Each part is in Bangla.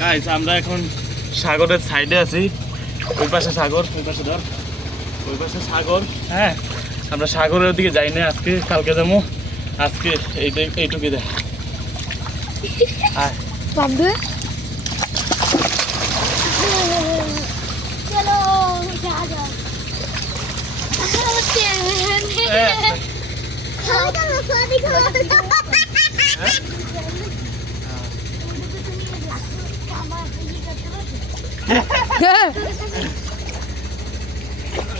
গাইস আমরা এখন সাগরের সাইডে আছি। ওই পাশে সাগর, ওই পাশে ধর, ওই পাশে সাগর। হ্যাঁ, আমরা সাগরের দিকে যাই না আজকে, কালকে যাবো। আজকে এইটুকু দেখ। চলো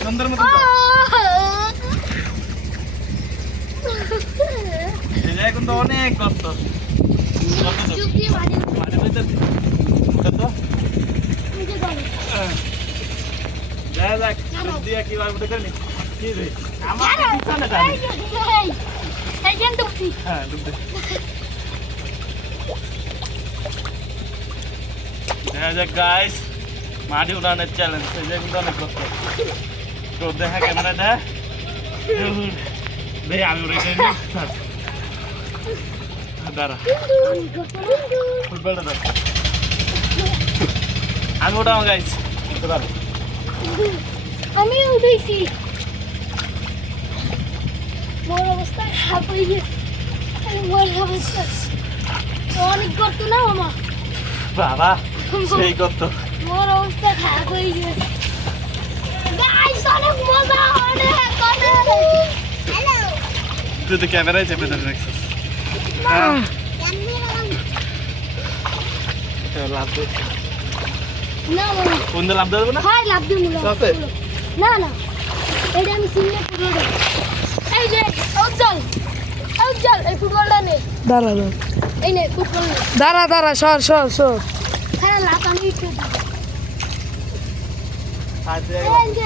সুন্দর মতো এখন তো অনেক কষ্ট। গাইস মাটি উঠানোর চ্যালেঞ্জ কিন্তু অনেক কষ্ট। তো দেখা ক্যামেরাটা দেখি আমি উঠে দাঁড়া ফুটবলটা দাঁড়া আমি ওঠাও গাইস। আমি উঠেছি, মোর অবস্থা খারাপ হয়ে গেছে। মোর অবস্থা অনেক করতো না মামা, বাবা সেই করতো। মোর অবস্থা খারাপ হয়ে গেছে। গাইস অনেক মজা, অনেক হ্যালো তুই তো ক্যামেরায় চেপে ধরে রাখছিস। লাভ দে না মামা, কোন লাভ দেবো না? হয় লাভ দিমু না না, এটা আমি সিনে পুরোটা। এই যে উজ্জ্বল এই ফুটবলটা নে, দাঁড়া দাঁড়া এই নে ফুটবল নে। দাঁড়া সর হ্যাঁ লাভ আমি একটু দিব। এই যে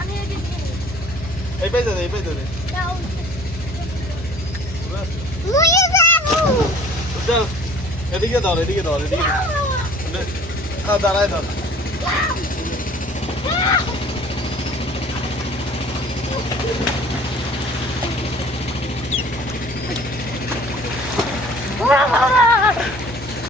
আমি এদিকে এই পাই ধরে যাও মুই যাবো। চল এদিকে ধর দাঁড়ায় ধর। Wow!